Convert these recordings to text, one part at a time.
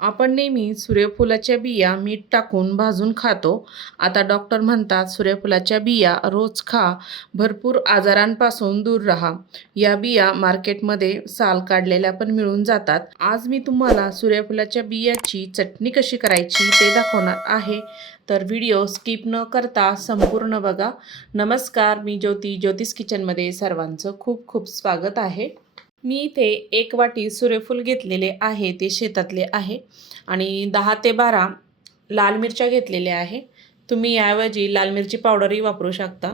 आपण नेहमी सूर्यफुलाच्या बिया मीठ टाकून भाजून खातो. आता डॉक्टर म्हणतात सूर्यफुलाच्या बिया रोज खा, भरपूर आजारांपासून दूर राहा. या बिया मार्केटमध्ये साल काढलेल्या पण मिळून जातात. आज मी तुम्हाला सूर्यफुलाच्या बियाची चटणी कशी करायची ते दाखवणार आहे. तर व्हिडिओ स्किप न करता संपूर्ण बघा. नमस्कार, मी ज्योती, ज्योतिष किचनमध्ये सर्वांचं खूप खूप स्वागत आहे. मी इथे 1 वाटी सूर्यफूल घेतलेले आहे, ते शेतातले आहे आणि 10 ते 12 लाल मिरच्या घेतलेल्या आहे. तुम्ही याऐवजी लाल मिरची पावडरही वापरू शकता.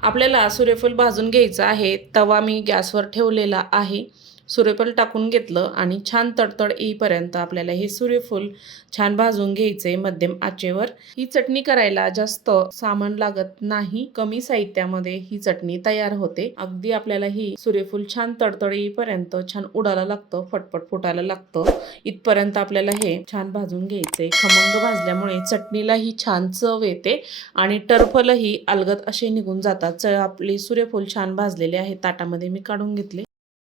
आपल्याला सूर्यफूल भाजून घ्यायचं आहे. तवा मी गॅसवर ठेवलेला आहे. सूर्यफूल टाकून घेतलं आणि छान तडतड येईपर्यंत आपल्याला हे सूर्यफूल छान भाजून घ्यायचे मध्यम आचेवर. ही चटणी करायला जास्त सामान लागत नाही. कमी साहित्यामध्ये ही चटणी तयार होते. अगदी आपल्याला ही सूर्यफूल छान तडतड येईपर्यंत छान उडायला लागतं, फटफट फुटायला लागतं. इथपर्यंत आपल्याला हे छान भाजून घ्यायचे. खमंग भाजल्यामुळे चटणीलाही छान चव येते आणि टरफलही अलगद असे निघून जातात. आपले सूर्यफूल छान भाजलेले आहे. ताटामध्ये मी काढून घेतले.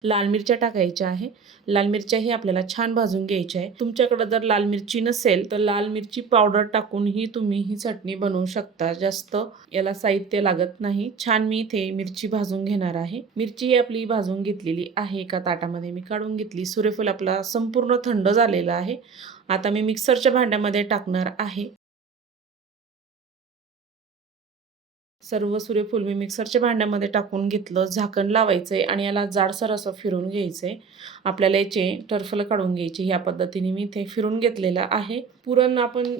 लाल मिरच्या टाकायच्या आहे. लाल मिरच्याही आपल्याला छान भाजून घ्यायच्या आहे. तुमच्याकडे जर लाल मिरची नसेल तर लाल मिरची पावडर टाकूनही तुम्ही ही चटणी बनवू शकता. जास्त याला साहित्य लागत नाही. छान मी इथे मिरची भाजून घेणार आहे. मिरची ही आपली भाजून घेतलेली आहे. एका ताटामध्ये मी काढून घेतली. सूर्यफूल आपला संपूर्ण थंड झालेला आहे. आता मी मिक्सरच्या भांड्यामध्ये टाकणार आहे. सर्व सूर्यफूल मी मिक्सरच्या भांड्यामध्ये टाकून घेतलं. झाकण लावायचं आहे आणि याला जाडसर असं फिरून घ्यायचं आहे. आपल्याला याचे टरफल काढून घ्यायचे. ह्या पद्धतीने मी इथे फिरून घेतलेलं आहे. पुरण आपण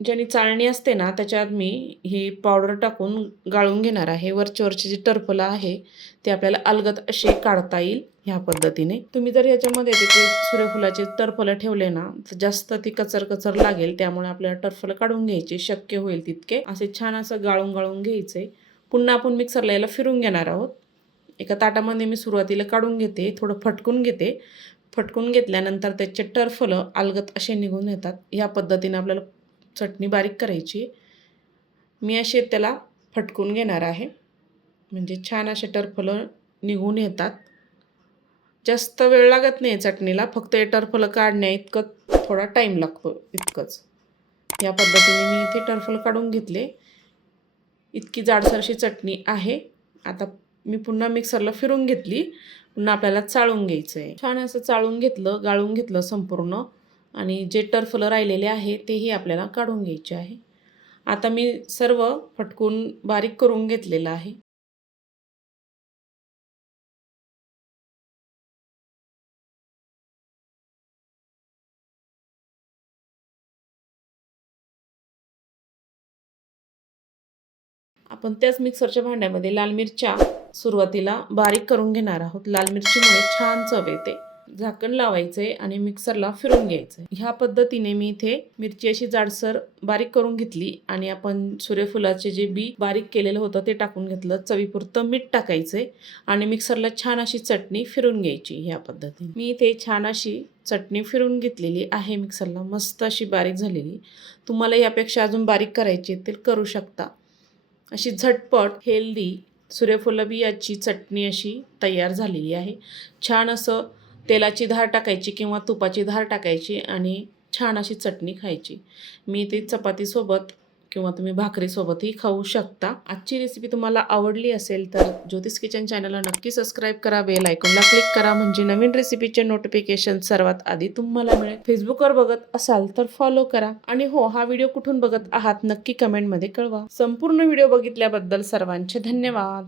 ज्याने चाळणी असते ना, त्याच्यात मी ही पावडर टाकून गाळून घेणार आहे. वरचे जे टरफलं आहे ते आपल्याला अलगद असे काढता येईल ह्या पद्धतीने. तुम्ही जर याच्यामध्ये त्याचे सूर्यफुलाचे टरफलं ठेवले ना तर जास्त ती कचर लागेल. त्यामुळे आपल्याला टरफलं काढून घ्यायचे शक्य होईल तितके. असे छान असं गाळून घ्यायचे. पुन्हा आपण मिक्सरला याला फिरून घेणार आहोत. एका ताटामध्ये मी सुरुवातीला काढून घेते, थोडं फटकून घेते. फटकून घेतल्यानंतर त्याचे टरफलं अलगद असे निघून येतात. ह्या पद्धतीने आपल्याला चटणी बारीक करायची. मी असे त्याला फटकून घेणार आहे, म्हणजे छान असे टरफलं निघून येतात. जास्त वेळ लागत नाही चटणीला, फक्त हे टरफलं काढण्या इतकं थोडा टाईम लागतो इतकंच. या पद्धतीने मी इथे टरफल काढून घेतले. इतकी जाडसर अशी चटणी आहे. आता मी पुन्हा मिक्सरला फिरून घेतली. पुन्हा आपल्याला चाळून घ्यायचं आहे. छान असं चाळून घेतलं, गाळून घेतलं संपूर्ण आणि जे टरफलं राहिलेले आहे तेही आपल्याला काढून घ्यायचे आहे. आता मी सर्व फटकून बारीक करून घेतलेलं आहे. आपण त्याच मिक्सरच्या भांड्यामध्ये लाल मिरच्या सुरुवातीला बारीक करून घेणार आहोत. लाल मिरचीमुळे छान चव येते. झाकण लावायचे आणि मिक्सरला फिरून घ्यायचं. ह्या पद्धतीने मी इथे मिरची अशी जाडसर बारीक करून घेतली आणि आपण सूर्यफुलाचे जे बी बारीक केलेलं होतं ते टाकून घेतलं. चवीपुरतं मीठ टाकायचे आणि मिक्सरला छान अशी चटणी फिरून घ्यायची. ह्या पद्धतीने मी इथे छान अशी चटणी फिरून घेतलेली आहे मिक्सरला, मस्त अशी बारीक झालेली. तुम्हाला यापेक्षा अजून बारीक करायची तर करू शकता. अशी झटपट हेल्दी सूर्यफूल बियाची चटणी अशी तयार झालेली आहे. छान असं तेलाची धार टाकायची किंवा तुपाची धार टाकायची आणि छान अशी चटणी खायची. मी ती चपातीसोबत किंवा तुम्ही भाकरीसोबतही खाऊ शकता. आजची रेसिपी तुम्हाला आवडली असेल तर ज्योतिष किचन चॅनलला नक्की सबस्क्राईब करा. बेल आयकॉनला क्लिक करा म्हणजे नवीन रेसिपीचे नोटिफिकेशन सर्वात आधी तुम्हाला मिळेल. फेसबुकवर बघत असाल तर फॉलो करा आणि हो, हा व्हिडिओ कुठून बघत आहात नक्की कमेंटमध्ये कळवा. संपूर्ण व्हिडिओ बघितल्याबद्दल सर्वांचे धन्यवाद.